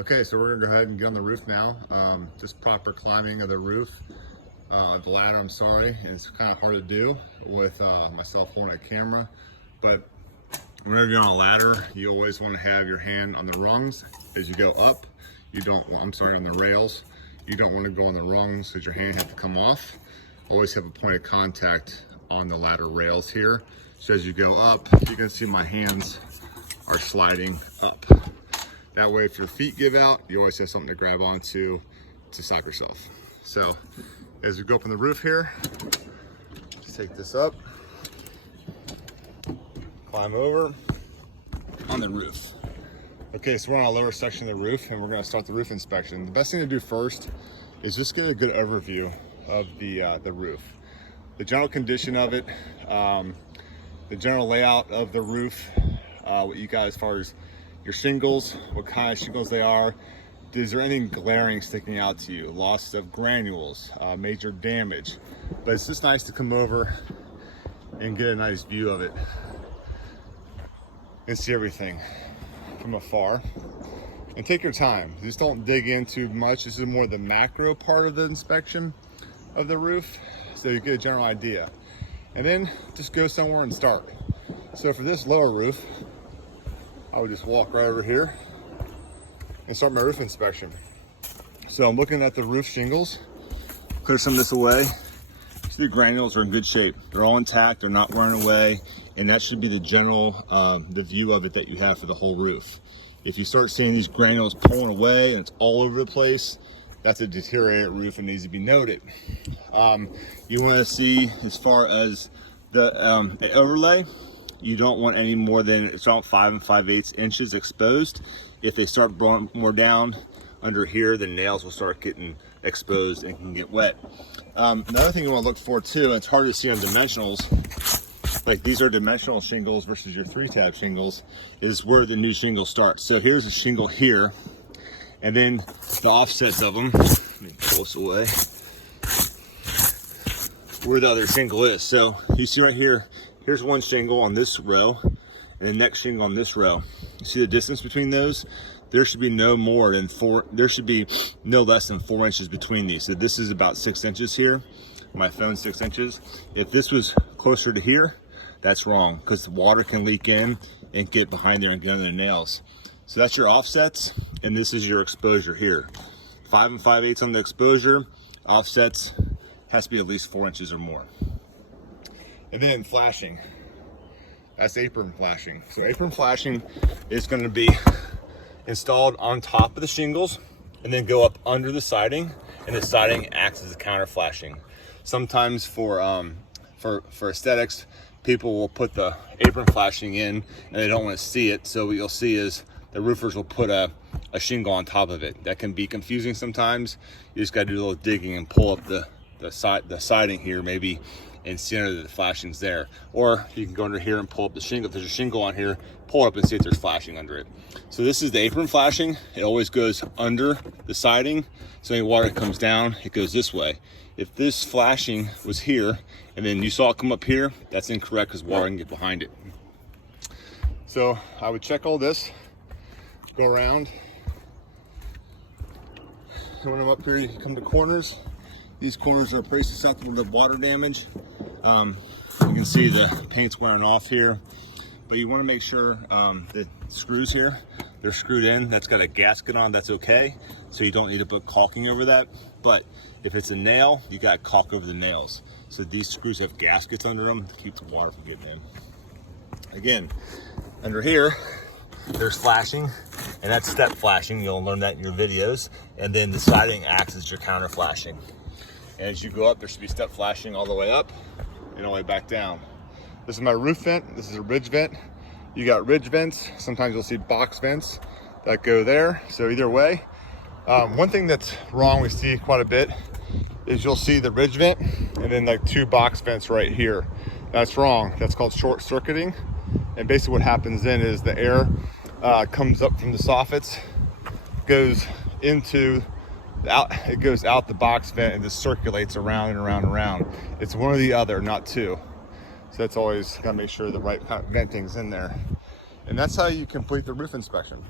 Okay, so we're gonna go ahead and get on the roof now. Just proper climbing of the roof, the ladder, I'm sorry. It's kind of hard to do with myself holding a camera, but whenever you're on a ladder, you always want to have your hand on the rungs as you go up. On the rails. You don't want to go on the rungs because your hand has to come off. Always have a point of contact on the ladder rails here. So as you go up, you can see my hands are sliding up. That way, if your feet give out, you always have something to grab onto to stop yourself. So as we go up on the roof here, just take this up, climb over on the roof. Okay, so we're on a lower section of the roof and we're gonna start the roof inspection. The best thing to do first is just get a good overview of the roof. The general condition of it, the general layout of the roof, what you got as far as your shingles, what kind of shingles they are. Is there anything glaring sticking out to you? Loss of granules, major damage. But it's just nice to come over and get a nice view of it and see everything from afar. And take your time, just don't dig in too much. This is more the macro part of the inspection of the roof, so you get a general idea. And then just go somewhere and start. So for this lower roof, I would just walk right over here and start my roof inspection. So I'm looking at the roof shingles, clear some of this away. So the granules are in good shape. They're all intact, they're not wearing away, and that should be the general, the view of it that you have for the whole roof. If you start seeing these granules pulling away and it's all over the place, that's a deteriorated roof and needs to be noted. You wanna see as far as the overlay, you don't want any more than, it's around 5 5/8 inches exposed. If they start blowing more down under here, the nails will start getting exposed and can get wet. Another thing you want to look for too, and it's hard to see on dimensionals, like these are dimensional shingles versus your 3-tab shingles, is where the new shingle starts. So here's a shingle here, and then the offsets of them, let me pull this away, where the other shingle is. So you see right here, here's one shingle on this row, and the next shingle on this row. You see the distance between those? There should be no more than there should be no less than 4 inches between these. So this is about 6 inches here. My phone's 6 inches. If this was closer to here, that's wrong, because the water can leak in and get behind there and get under the nails. So that's your offsets, and this is your exposure here. 5 5/8 on the exposure. Offsets has to be at least 4 inches or more. And then flashing, that's apron flashing. So apron flashing is going to be installed on top of the shingles and then go up under the siding, and the siding acts as a counter flashing. Sometimes for aesthetics, people will put the apron flashing in and they don't want to see it. So what you'll see is the roofers will put a shingle on top of it. That can be confusing sometimes. You just got to do a little digging and pull up the siding here maybe, and see under the flashings there. Or you can go under here and pull up the shingle. If there's a shingle on here, pull it up and see if there's flashing under it. So this is the apron flashing. It always goes under the siding. So any water comes down, it goes this way. If this flashing was here and then you saw it come up here, that's incorrect because water can get behind it. So I would check all this, go around. And when I'm up here, you can come to corners. These corners are pretty susceptible to water damage. You can see the paint's wearing off here, but you want to make sure the screws here, they're screwed in. That's got a gasket on, that's okay. So you don't need to put caulking over that. But if it's a nail, you got caulk over the nails. So these screws have gaskets under them to keep the water from getting in. Again, under here, there's flashing, and that's step flashing. You'll learn that in your videos. And then the siding acts as your counter flashing. And as you go up, there should be step flashing all the way up and all the way back down. This is my roof vent. This is a ridge vent. You got ridge vents. Sometimes you'll see box vents that go there. So either way, one thing that's wrong, we see quite a bit, is you'll see the ridge vent and then like 2 box vents right here. That's wrong. That's called short circuiting. And basically what happens then is the air comes up from the soffits, goes into it goes out the box vent and just circulates around and around and around. It's one or the other, not 2. So that's always gotta make sure the right kind of venting's in there. And that's how you complete the roof inspection.